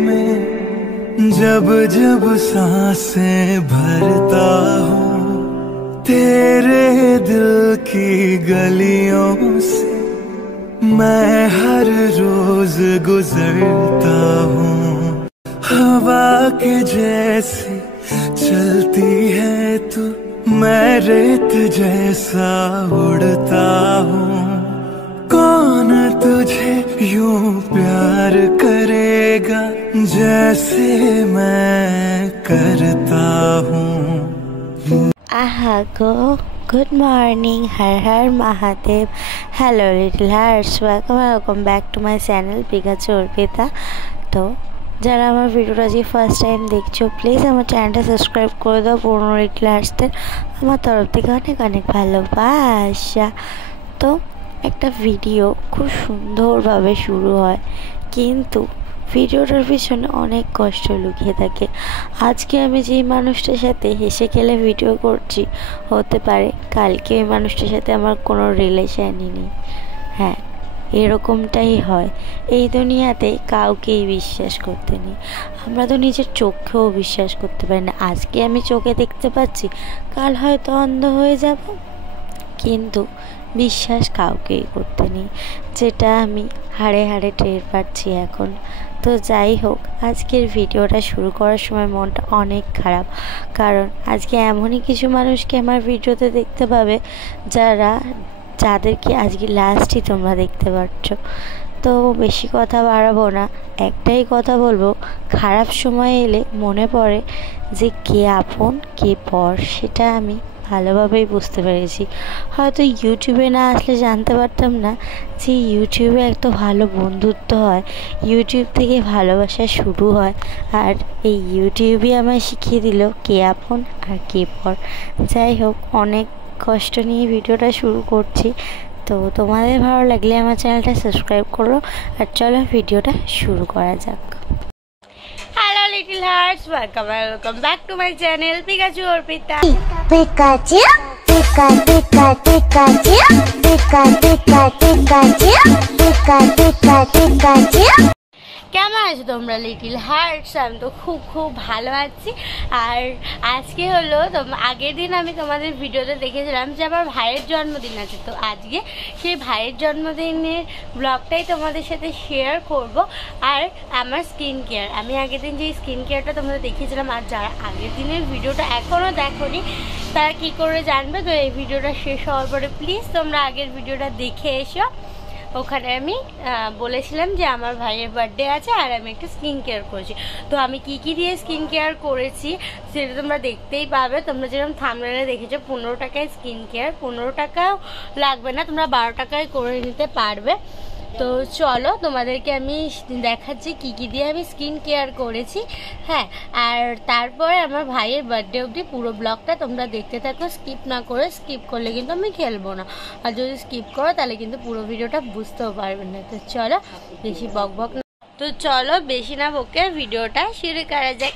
में जब जब सांसें भरता हूँ तेरे दिल की गलियों से मैं हर रोज गुजरता हूँ। हवा के जैसी चलती है तू, मैं रेत जैसा उड़ता हूँ। कौन तुझे यूं प्यार करेगा जैसे मैं करता हूँ। आहा गो, good morning, Har Har Mahadev. Hello little hearts, welcome back to my channel Pikachu Arpita. तो যারা আমার ভিডিওটা আজকে ফার্স্ট টাইম দেখছো প্লিজ আমার চ্যানেলটা সাবস্ক্রাইব করে দাও। পুরনো লিটল হার্টসদের আমার তরফ থেকে অনেক অনেক ভালোবাসা। তো একটা ভিডিও খুব সুন্দরভাবে শুরু হয়, কিন্তু ভিডিওটার পিছনে অনেক কষ্ট লুকিয়ে থাকে। আজকে আমি যেই মানুষটার সাথে হেসে খেলে ভিডিও করছি, হতে পারে কালকে ওই মানুষটার সাথে আমার কোনো রিলেশনই নেই। হ্যাঁ, এরকমটাই হয়। এই দুনিয়াতে কাউকেই বিশ্বাস করতে নেই। আমরা তো নিজের চোখেও বিশ্বাস করতে পারি না। আজকে আমি চোখে দেখতে পাচ্ছি, কাল হয়তো অন্ধ হয়ে যাব, কিন্তু বিশ্বাস কাউকেই করতে নেই, যেটা আমি হাড়ে হাড়ে টের পাচ্ছি এখন। তো যাই হোক, আজকের ভিডিওটা শুরু করার সময় মনটা অনেক খারাপ, কারণ আজকে এমনই কিছু মানুষকে আমার ভিডিওতে দেখতে পাবে যাদেরকে আজকে লাস্টই তোমরা দেখতে পাচ্ছ। তো বেশি কথা বাড়াবো না, একটাই কথা বলবো, খারাপ সময় এলে মনে পড়ে যে কে আপন কে পর, সেটা আমি ভালোভাবেই বুঝতে পেরেছি। হয়তো ইউটিউবে না আসলে জানতে পারতাম না যে ইউটিউবে একটা ভালো বন্ধুত্ব হয়, ইউটিউব থেকে ভালোবাসা শুরু হয়, আর এই ইউটিউবই আমায় শিখিয়ে দিল কে আপন আর কে পর। যাই হোক, অনেক কষ্ট নিয়ে ভিডিওটা শুরু করছি। তো তোমাদের ভালো লাগলে আমার চ্যানেলটা সাবস্ক্রাইব করো, আর চলো ভিডিওটা শুরু করা যাক। Hello little hearts, welcome back to my channel Pikachu Arpita. Pikachu pika pika Pikachu pika pika Pikachu pika pika Pikachu. কেমন আছো তোমরা লিটল হার্টস? আমি তো খুব খুব ভালো আছি। আর আজকে হলো আগের দিন আমি তোমাদের ভিডিওতে দেখেছিলাম যে আমার ভাইয়ের জন্মদিন আছে। তো আজকে সেই ভাইয়ের জন্মদিনের ব্লগটাই তোমাদের সাথে শেয়ার করব। আর আমার স্কিন কেয়ার, আমি আগের দিন যে স্কিন কেয়ারটা তোমাদের দেখিয়েছিলাম, আর যারা আগের দিনের ভিডিওটা এখনও দেখোনি তারা কী করে জানবে? তো এই ভিডিওটা শেষ হওয়ার পরে প্লিজ তোমরা আগের ভিডিওটা দেখে এসো। ওখানে আমি বলেছিলাম যে আমার ভাইয়ের বার্থডে আছে আর আমি একটা স্কিন কেয়ার করেছি। তো আমি কি কি দিয়ে স্কিন কেয়ার করেছি সেটা তোমরা দেখতেই পাবে। তোমরা যেরকম থাম্বনেলে দেখেছো 15 টাকায় স্কিন কেয়ার, 15 টাকাও লাগবে না, তোমরা 12 টাকায় করে নিতে পারবে। তো চলো তোমাদেরকে আমি দেখাচ্ছি কি কি দিয়ে আমি স্কিন কেয়ার করেছি। হ্যাঁ, আর তারপরে আমার ভাইয়ের বার্থডে অবধি পুরো ব্লগটা তোমরা দেখতে থাকো, স্কিপ না করে। স্কিপ করলে কিন্তু আমি খেলবো না, আর যদি স্কিপ করো তাহলে কিন্তু পুরো ভিডিওটা বুঝতেও পারবে না। তো চলো বেশি বক বক না, তো চলো বেশি না বকে ভিডিওটা শুরু করা যাক।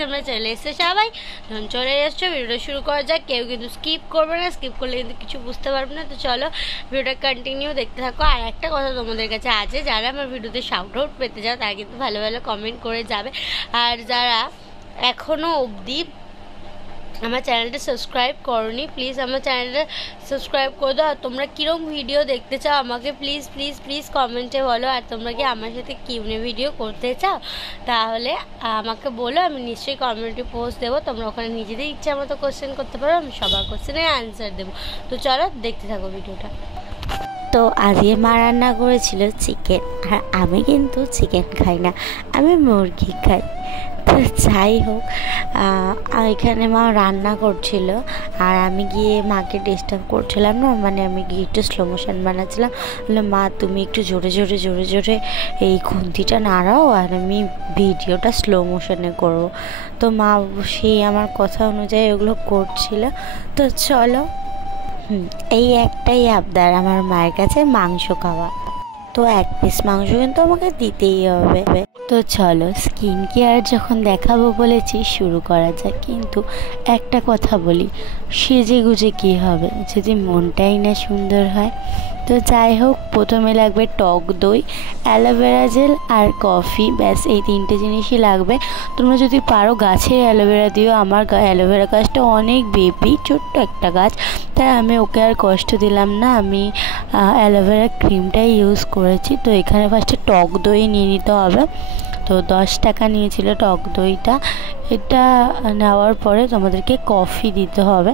তোমরা চলে এসছো সবাই, যখন চলে এসছো ভিডিওটা শুরু করা যাক। কেউ কিন্তু স্কিপ করবে না, স্কিপ করলে কিন্তু কিছু বুঝতে পারবে না। তো চলো ভিডিওটা কন্টিনিউ দেখতে থাকো। আর একটা কথা তোমাদের কাছে আছে, যারা আমার ভিডিওতে শাউট আউট পেতে যাও তারা কিন্তু ভালো ভালো কমেন্ট করে যাবে। আর যারা এখনও অবধি আমার চ্যানেলটা সাবস্ক্রাইব করোনি, প্লিজ আমার চ্যানেলটা সাবস্ক্রাইব করে দাও। আর তোমরা কীরকম ভিডিও দেখতে চাও আমাকে প্লিজ প্লিজ প্লিজ কমেন্টে বলো। আর তোমরা কি আমার সাথে কিউনে ভিডিও করতে চাও তাহলে আমাকে বলো, আমি নিশ্চয়ই কমিউনিটি পোস্ট দেবো। তোমরা ওখানে নিজেদের ইচ্ছা মতো কোশ্চেন করতে পারো, আমি সবার কোশ্চেনের অ্যান্সার দেবো। তো চলো দেখতে থাকো ভিডিওটা। তো আজকে মা রান্না করেছিল চিকেন, আর আমি কিন্তু চিকেন খাই না, আমি মুরগি খাই। তো যাই হোক, এখানে মা রান্না করছিল আর আমি গিয়ে মাকে ডিস্টার্ব করছিলাম না, মানে আমি গিয়ে একটু স্লো মোশন বানাচ্ছিলাম। বললাম মা তুমি একটু জোরে জোরে জোরে জোরে এই খুন্তিটা নাড়াও আর আমি ভিডিওটা স্লো মোশনে করবো। তো মা সেই আমার কথা অনুযায়ী ওগুলো করছিল। তো চলো, এই একটাই আবদার আমার মায়ের কাছে, মাংস খাওয়া। তো এক পিস মাংস কিন্তু আমাকে দিতেই হবে। তো চলো স্কিন কেয়ার যখন দেখাবো বলেছি শুরু করা যাক। কিন্তু একটা কথা বলি, সেজে গুজে কী হবে যদি মনটাই না সুন্দর হয়? তো তো যাই হোক, প্রথমে লাগবে টক দই, অ্যালোভেরা জেল আর কফি, ব্যাস এই তিনটে জিনিসই লাগবে। তোমরা যদি পারো গাছের অ্যালোভেরা দিও। আমার অ্যালোভেরা গাছটা অনেক বেবি, ছোট্ট একটা গাছ, তাই আমি ওকে আর কষ্ট দিলাম না, আমি অ্যালোভেরা ক্রিমটাই ইউজ করেছি। তো এখানে ফার্স্টে টক দই নিয়ে নিতে হবে। তো 10 টাকা নিয়েছিল টক দইটা। এটা নেওয়ার পরে তোমাদেরকে কফি দিতে হবে।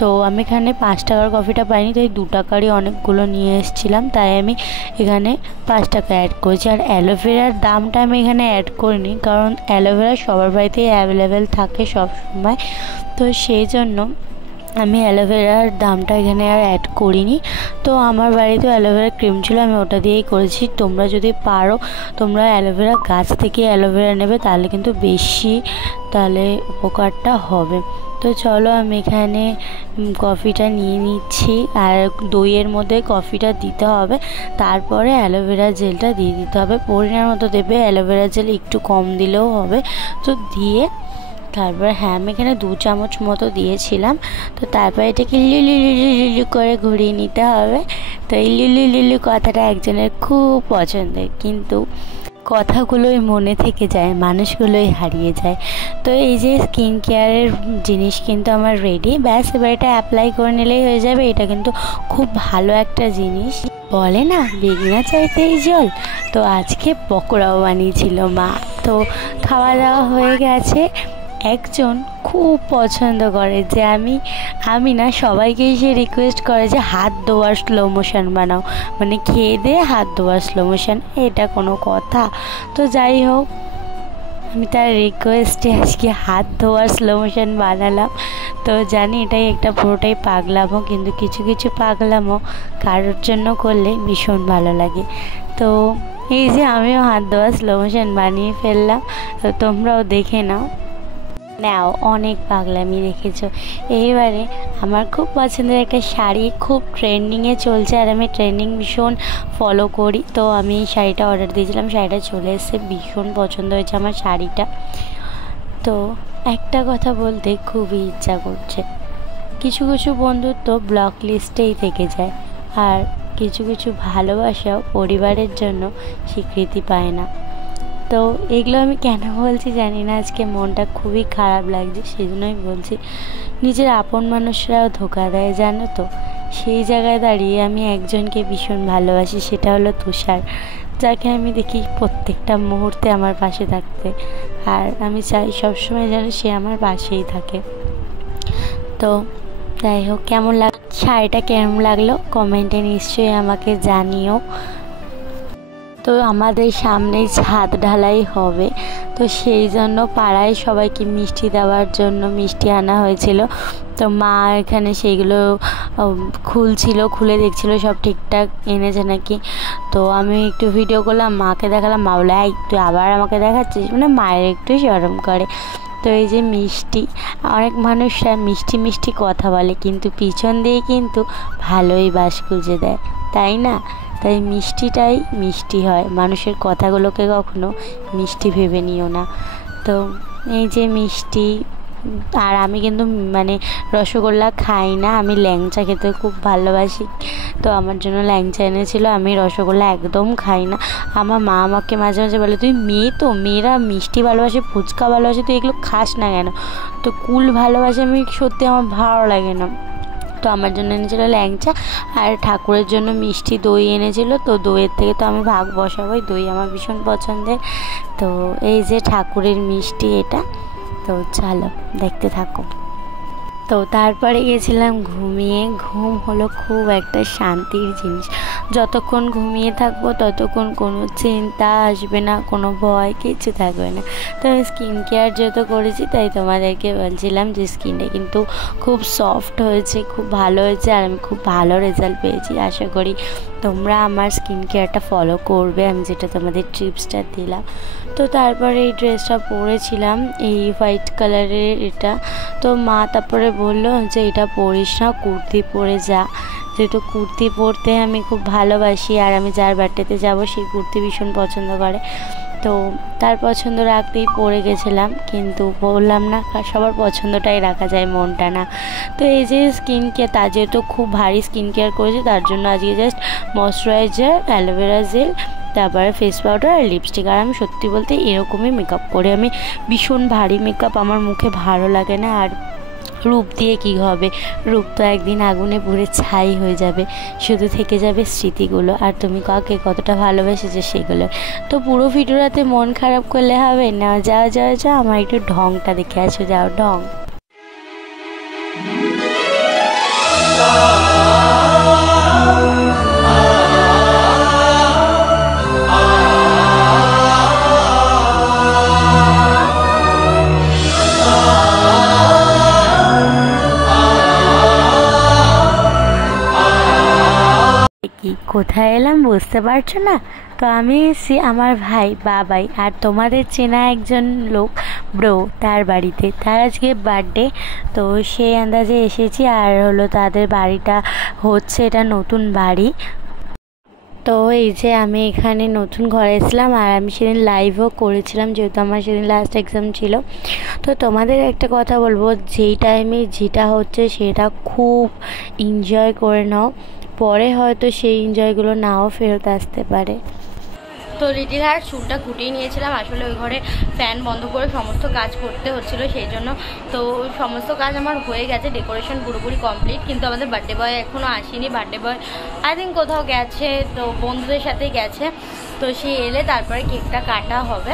তো আমি এখানে 5 টাকার কফিটা পাইনি, তাই 2 টাকারই অনেকগুলো নিয়ে এসেছিলাম, তাই আমি এখানে 5 টাকা অ্যাড করেছি। আর অ্যালোভেরার দামটা আমি এখানে অ্যাড করিনি, কারণ অ্যালোভেরা সবার বাড়িতেই অ্যাভেলেবেল থাকে সব সময়, তো সেই জন্য আমি অ্যালোভেরার দামটা এখানে আর অ্যাড করিনি। তো আমার বাড়িতে অ্যালোভেরা ক্রিম ছিল, আমি ওটা দিয়েই করেছি। তোমরা যদি পারো তোমরা অ্যালোভেরা গাছ থেকে অ্যালোভেরা নেবে, তাহলে কিন্তু বেশি উপকারটা হবে। তো চলো আমি এখানে কফিটা নিয়ে নিচ্ছি, আর দইয়ের মধ্যে কফিটা দিতে হবে, তারপরে অ্যালোভেরা জেলটা দিয়ে দিতে হবে। পরিমাণ মতো দেবে, অ্যালোভেরা জেল একটু কম দিলেও হবে। তো দিয়ে তারপর আমি এখানে 2 চামচ মতো দিয়েছিলাম। তো তারপর এটাকে লিলু করে ঘুরিয়ে নিতে হবে। তো এই লিলু কথাটা একজনের খুব পছন্দের, কিন্তু কথাগুলোই মনে থেকে যায়, মানুষগুলোই হারিয়ে যায়। তো এই যে স্কিন কেয়ারের জিনিস কিন্তু আমার রেডি, ব্যাস এবার এটা অ্যাপ্লাই করে নিলেই হয়ে যাবে। এটা কিন্তু খুব ভালো একটা জিনিস, বলে না বেগনা চাইতেই জল। তো আজকে পকোড়াও বানিয়েছিল মা। তো খাওয়া দাওয়া হয়ে গেছে। একজন খুব পছন্দ করে যে আমি না সবাইকেই সে রিকোয়েস্ট করে যে হাত ধোয়ার স্লো মোশন বানাও, মানে খেয়ে দিয়ে হাত ধোয়ার স্লো মোশন। এটা কোনো কথা? তো যাই হোক, আমি তার রিকোয়েস্টে আজকে হাত ধোয়ার স্লো মোশন বানালাম। তো জানি এটাই একটা পুরোটাই পাগলামো, কিন্তু কিছু কিছু পাগলামো কারোর জন্য করলে ভীষণ ভালো লাগে। তো এই যে আমিও হাত ধোয়ার স্লো মোশন বানিয়ে ফেললাম, তো তোমরাও দেখে নাও। অনেক পাগলামি দেখেছো। এইবারে আমার খুব পছন্দের একটা শাড়ি খুব ট্রেন্ডিংয়ে চলছে, আর আমি ট্রেন্ডিং ভীষণ ফলো করি। তো আমি এই শাড়িটা অর্ডার দিয়েছিলাম, শাড়িটা চলে এসেছে, ভীষণ পছন্দ হয়েছে আমার শাড়িটা। তো একটা কথা বলতে খুবই ইচ্ছা করছে, কিছু কিছু বন্ধুত্ব ব্লক লিস্টেই থেকে যায়, আর কিছু কিছু ভালোবাসাও পরিবারের জন্য স্বীকৃতি পায় না। তো এগুলো আমি কেন বলছি জানি না, আজকে মনটা খুবই খারাপ লাগছে, সেই জন্যই বলছি। নিজের আপন মানুষরাও ধোঁকা দেয়, জানো তো। সেই জায়গায় দাঁড়িয়ে আমি একজনকে ভীষণ ভালোবাসি, সেটা হলো তুষার, যাকে আমি দেখি প্রত্যেকটা মুহূর্তে আমার পাশে থাকতে, আর আমি চাই সবসময় যেন সে আমার পাশেই থাকে। তো যাই হোক, শাড়িটা কেমন লাগলো কমেন্টে নিশ্চয়ই আমাকে জানিও। তো আমাদের সামনেই ছাদ ঢালাই হবে, তো সেই জন্য পাড়ায় সবাইকে মিষ্টি দেওয়ার জন্য মিষ্টি আনা হয়েছিল। তো মা এখানে সেইগুলো খুলছিল, খুলে দেখছিল সব ঠিকঠাক এনেছে নাকি। তো আমি একটু ভিডিও করলাম, মাকে দেখালাম, মা বলে তুই আবার আমাকে দেখাচ্ছিস, মানে মায়ের একটু শরম করে। তো এই যে মিষ্টি, অনেক মানুষরা মিষ্টি মিষ্টি কথা বলে, কিন্তু পিছন দিয়ে কিন্তু ভালোই বাস খুঁজে দেয়, তাই না? তাই মিষ্টিটাই মিষ্টি হয়, মানুষের কথাগুলোকে কখনো মিষ্টি ভেবে নিও না। তো এই যে মিষ্টি, আর আমি কিন্তু মানে রসগোল্লা খাই না, আমি ল্যাংচা খেতে খুব ভালোবাসি। তো আমার জন্য ল্যাংচা এনেছিল, আমি রসগোল্লা একদম খাই না। আমার মা আমাকে মাঝে মাঝে বলে, তুই মেয়ে তো, মেয়েরা মিষ্টি ভালোবাসে, ফুচকা ভালোবাসে, তুই এগুলো খাস না কেন? তো কুল ভালোবাসে, আমি সত্যি আমার ভালো লাগে না। তো আমার জন্য এনেছিল ল্যাংচা, আর ঠাকুরের জন্য মিষ্টি দই এনেছিল। তো দইয়ের থেকে তো আমি ভাগ বসাবোই, দই আমার ভীষণ পছন্দের। তো এই যে ঠাকুরের মিষ্টি এটা, তো চলো দেখতে থাকো। তো তারপরে গেছিলাম ঘুমিয়ে। ঘুম হলো খুব একটা শান্তির জিনিস, যতক্ষণ ঘুমিয়ে থাকবো ততক্ষণ কোনো চিন্তা আসবে না, কোনো ভয় কিছু থাকবে না। তো আমি স্কিন কেয়ার যেহেতু করেছি, তাই তোমাদেরকে বলছিলাম যে স্কিনটা কিন্তু খুব সফট হয়েছে, খুব ভালো হয়েছে, আর আমি খুব ভালো রেজাল্ট পেয়েছি। আশা করি তোমরা আমার স্কিন কেয়ারটা ফলো করবে, আমি যেটা তোমাদের টিপসটা দিলাম। তো তারপরে এই ড্রেসটা পরেছিলাম, এই হোয়াইট কালারের এটা। তো মা তারপরে বললো যে এটা পরিস না, কুর্তি পরে যা, যেহেতু কুর্তি পরতে আমি খুব ভালোবাসি, আর আমি যার বার্থডেতে যাব সেই কুর্তি ভীষণ পছন্দ করে। তো তার পছন্দ রাখতেই পড়ে গেছিলাম, কিন্তু বললাম না সবার পছন্দটাই রাখা যায়, মনটা না। তো এই যে স্কিন কেয়ার, তার যেহেতু খুব ভারী স্কিন কেয়ার করেছে, তার জন্য আজকে জাস্ট ময়শ্চারাইজার, অ্যালোভেরা জেল, তারপরে ফেস পাউডার আর লিপস্টিক। আর আমি সত্যি বলতে এরকমই মেকআপ করি, আমি ভীষণ ভারী মেকআপ আমার মুখে ভালো লাগে না। আর রূপ দিয়ে কি হবে, রূপ তো একদিন আগুনে পুড়ে ছাই হয়ে যাবে, শুধু থেকে যাবে স্মৃতিগুলো, আর তুমি কাকে কতটা ভালোবেসেছো সেগুলো। তো পুরো ভিডিওটাতে মন খারাপ করলে হবে না, যাও যাও যাও, আমার একটু ঢংটা দেখে আসো, যাও ঢং। কি কোথায় এলাম বুঝতে পারছো না? তো আমি এসেছি আমার ভাই বাবাই আর তোমাদের চেনা একজন লোক ব্রো, তার বাড়িতে। তার আজকে বার্থডে, তো সেই আন্দাজে এসেছি। আর হলো তাদের বাড়িটা হচ্ছে, এটা নতুন বাড়ি। তো এই যে আমি এখানে নতুন ঘরে এসেছিলাম, আর আমি সেদিন লাইভও করেছিলাম, যেহেতু আমার সেদিন লাস্ট এক্সাম ছিল। তো তোমাদের একটা কথা বলবো, যেই টাইমে যেটা হচ্ছে সেটা খুব এনজয় করে নাও, পরে হয়তো সেই এনজয়গুলো নাও ফেরত আসতে পারে। তো লিটিল হার্ট চুলটা কুটিয়ে নিয়েছিলাম, আসলে ওই ঘরে ফ্যান বন্ধ করে সমস্ত কাজ করতে হচ্ছিলো, সেই জন্য। তো সমস্ত কাজ আমার হয়ে গেছে, ডেকোরেশন পুরোপুরি কমপ্লিট, কিন্তু আমাদের বার্থডে বয় এখনও আসেনি। বার্থডে বয় আই থিঙ্ক কোথাও গেছে, তো বন্ধুদের সাথেই গেছে। তো সে এলে তারপরে কেকটা কাটা হবে।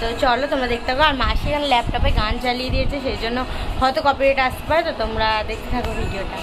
তো চলো তোমরা দেখতে পাবো। আর মাসি এখানে ল্যাপটপে গান চালিয়ে দিয়েছে, সেই জন্য হয়তো কপিরাইট আসতে পারে, তো তোমরা দেখতে থাকো ভিডিওটা।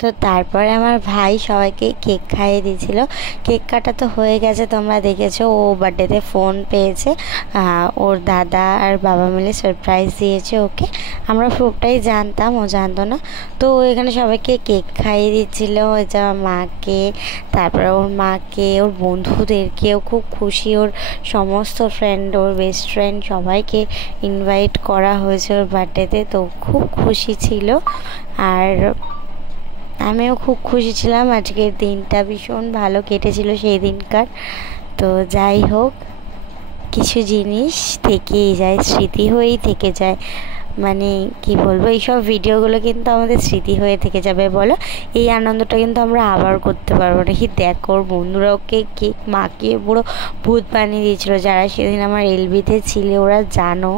তো তারপরে আমার ভাই সবাইকে কেক খাইয়ে দিয়েছিল। কেক কাটা তো হয়ে গেছে, তোমরা দেখেছো। ও বার্থডেতে ফোন পেয়েছে, ওর দাদা আর বাবা মিলে সারপ্রাইজ দিয়েছে ওকে। আমরা সবটাই জানতাম, ও জানতো না। তো ও এখানে সবাইকে কেক খাইয়ে দিচ্ছিল, ওই যে আমার মাকে, তারপরে ওর মাকে, ওর বন্ধুদেরকেও খুব খুশি। ওর সমস্ত ফ্রেন্ড, ওর বেস্ট ফ্রেন্ড সবাইকে ইনভাইট করা হয়েছে ওর বার্থডেতে। তো খুব খুশি ছিল, আর আমিও খুব খুশি ছিলাম। আজকের দিনটা ভীষণ ভালো কেটেছিল সেই দিনকার। তো যাই হোক, কিছু জিনিস থেকেই যায়, স্মৃতি হয়েই থেকে যায়। মানে কি বলবো, এইসব ভিডিওগুলো কিন্তু আমাদের স্মৃতি হয়ে থেকে যাবে। বলো, এই আনন্দটা কিন্তু আমরা আবার করতে পারবো না। কি দেখো, ওর বন্ধুরা ওকে কেক মাখিয়ে পুরো ভূত বানিয়ে দিয়েছিলো। যারা সেদিন আমার এলবিতে ছিলে ওরা জানো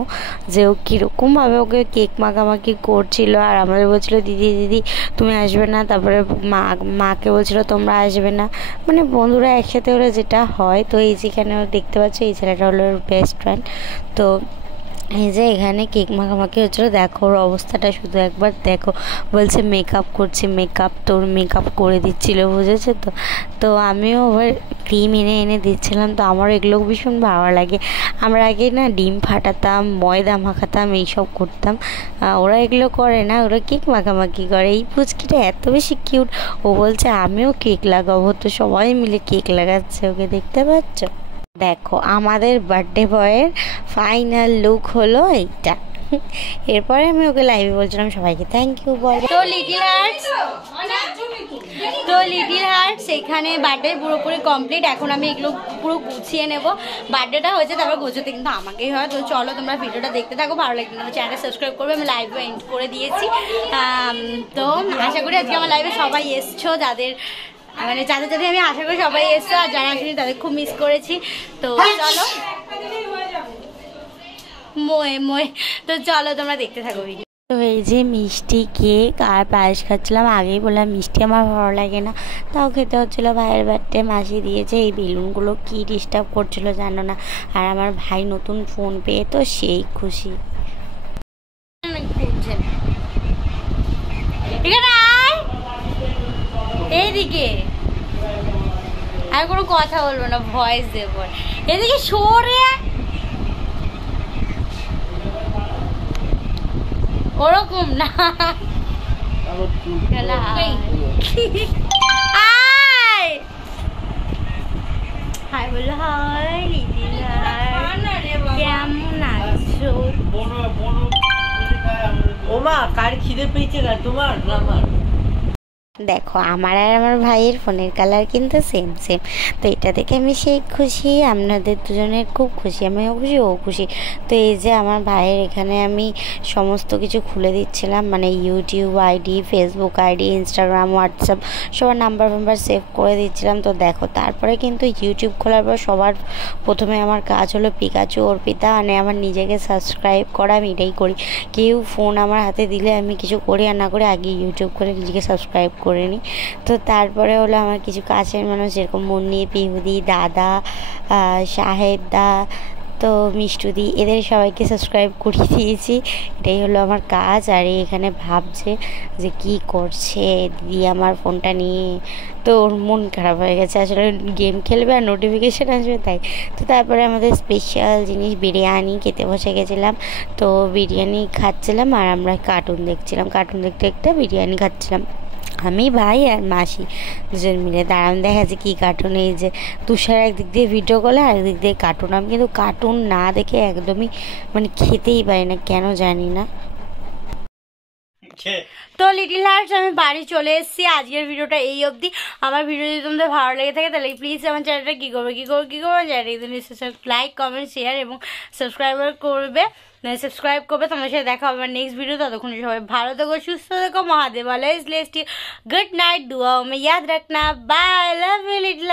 যে ও কীরকমভাবে ওকে কেক মাখামাখি করছিল। আর আমাদের বলছিলো দিদি দিদি তুমি আসবে না, তারপরে মাকে বলছিলো তোমরা আসবে না। মানে বন্ধুরা একসাথে ওরা যেটা হয়। তো এই যেখানে দেখতে পাচ্ছ, এই ছেলেটা হলো ওর বেস্ট ফ্রেন্ড। তো এই যে এখানে কেক মাখামাখি হচ্ছিলো, দেখো ওর অবস্থাটা শুধু একবার দেখো। বলছে মেকআপ করছি, মেকআপ, তোর মেকআপ করে দিচ্ছিলো, বুঝেছো তো। তো আমিও আবার ক্রিম এনে এনে দিচ্ছিলাম। তো আমার এগুলো ভীষণ ভালো লাগে। আমরা আগে না ডিম ফাটাতাম, ময়দা মাখাতাম, এইসব করতাম। ওরা এগুলো করে না, ওরা কেক মাখামাখি করে। এই পুচকিটা এত বেশি কিউট, ও বলছে আমিও কেক লাগাবো। তো সবাই মিলে কেক লাগাচ্ছে ওকে, দেখতে পাচ্ছ। দেখো আমাদের বার্থডে বয়ের ফাইনাল লুক হলো এইটা। এরপরে আমি ওকে লাইভে বলছিলাম সবাইকে থ্যাংক ইউ বল। তো লিটিল হার্টস এখানে বার্থডে পুরোপুরি কমপ্লিট। এখন আমি এগুলো পুরো গুছিয়ে নেব। বার্থডেটা হয়েছে, তারপর গোছাতে কিন্তু আমাকেই হয়। তো চলো তোমরা ভিডিওটা দেখতে থাকো, ভালো লাগবে আমার চ্যানেলটা সাবস্ক্রাইব করবে। আমি লাইভ এন্ড করে দিয়েছি। তো আশা করি আজকে আমার লাইভে সবাই এসছো, যাদের মানে যাদের আমি আশা করি সবাই এসছো, আর যারা আসেনি তাদের খুব মিস করেছি। তো চলো তো চলো তোমরা দেখতে থাকো ভিডিও। তো এই যে মিষ্টি কেক আর পায়েস খাচ্ছিলাম। আগেই বললাম মিষ্টি আমার ভালো লাগে না, তাও খেতে হচ্ছিলো। ভাইয়ের বার্থডে মাসি দিয়েছে। এই বেলুনগুলো কি ডিস্টার্ব করছিল জানো না। আর আমার ভাই নতুন ফোন পেয়ে তো সেই খুশি। এইদিকে আর কোনো কথা বলবো না, ভয়েস দেব। এদিকে সরে, ওরকম না। হাই বলো, হাই লিটিল কেমন আছো? ওমা কার খিদে পেয়েছে না তোমার না আমার? দেখো আমার আর আমার ভাইয়ের ফোনের কালার কিন্তু সেম সেম। তো এটা দেখে আমি সেই খুশি, আপনাদের দুজনের খুব খুশি, আমিও খুশি ও খুশি। তো এই যে আমার ভাইয়ের এখানে আমি সমস্ত কিছু খুলে দিচ্ছিলাম, মানে YouTube ID, Facebook ID, Instagram, WhatsApp সবার নাম্বার সেভ করে দিচ্ছিলাম। তো দেখো তারপরে কিন্তু ইউটিউব খোলার পর সবার প্রথমে আমার কাজ হলো পিকাচু অর্পিতা, মানে আমার নিজেকে সাবস্ক্রাইব করা। আমি এটাই করি। কেউ ফোন আমার হাতে দিলে আমি কিছু করি আর না করে আগে ইউটিউব করে নিজেকে সাবস্ক্রাইব করে নিই। তো তারপরে হলো আমার কিছু কাছের মানুষ, যেরকম মুন্নি, পিহুদি, দাদা, শাহেদ দা, তো মিষ্টুদি, এদের সবাইকে সাবস্ক্রাইব করিয়ে দিয়েছি। এটাই হলো আমার কাজ। আর এখানে ভাবছে যে কি করছে দিদি আমার ফোনটা নিয়ে। তো ওর মন খারাপ হয়ে গেছে, আসলে গেম খেলবে আর নোটিফিকেশান আসবে তাই। তো তারপরে আমাদের স্পেশাল জিনিস বিরিয়ানি খেতে বসে গেছিলাম। তো বিরিয়ানি খাচ্ছিলাম আর আমরা কার্টুন দেখছিলাম। কার্টুন দেখতে দেখতে বিরিয়ানি খাচ্ছিলাম আমি, ভাই আর মাসি দুজন মিলে। দাঁড়ান দেখা যাচ্ছে কী কার্টুন। এই যে তুষার একদিক দিয়ে ভিডিও কলে আর একদিক দিয়ে কার্টুন। আমি কিন্তু কার্টুন না দেখে একদমই মানে খেতেই পারি না, কেন জানি না। তো লিটিল হার্টস আমি বাড়ি চলে এসেছি। আজকের ভিডিওটা এই অবধি। আমার ভিডিও যদি তোমাদের ভালো লেগে থাকে তাহলে প্লিজ আমার চ্যানেলটা কী করবে চ্যানেলটা লাইক, কমেন্ট, শেয়ার এবং সাবস্ক্রাইবার করবে, সাবস্ক্রাইব করবে। তোমার সাথে দেখা হবে নেক্সট ভিডিও। ততক্ষণ সবাই ভালো থেকো, সুস্থ থেকো। Mahadev always blessed you. Good night, দুয়া মে ইয়াদ রাখনা। Bye, love you little.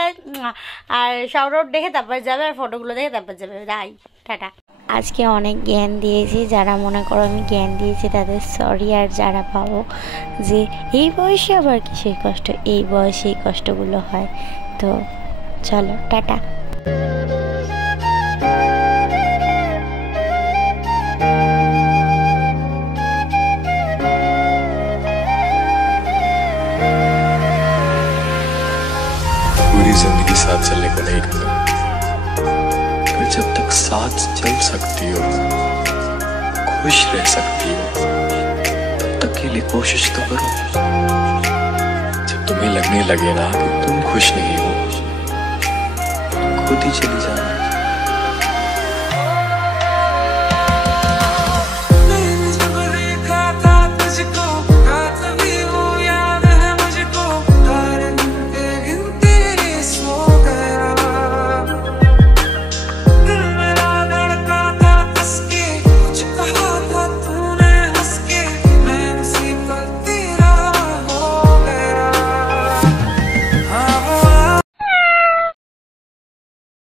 আর শাউট আউট দেখে তারপর যাবে, আর ফটোগুলো দেখে তারপর যাবে। Bye, tata. আজকে অনেক জ্ঞান দিয়েছি, যারা মনে করো আমি জ্ঞান দিয়েছি তাদের সরি। আর যারা পাবো যে এই বয়সে আবার কিসের কষ্ট, এই বয়সে এই কষ্টগুলো হয়। তো চলো, টাটা। साथ चलने को नहीं कहूंगा, पर जब तक साथ चल सकती हो, खुश रह सकती हो, तब तक के लिए कोशिश तो करो। जब तुम्हें लगने लगे ना कि तुम खुश नहीं हो, खुद ही चली जाना।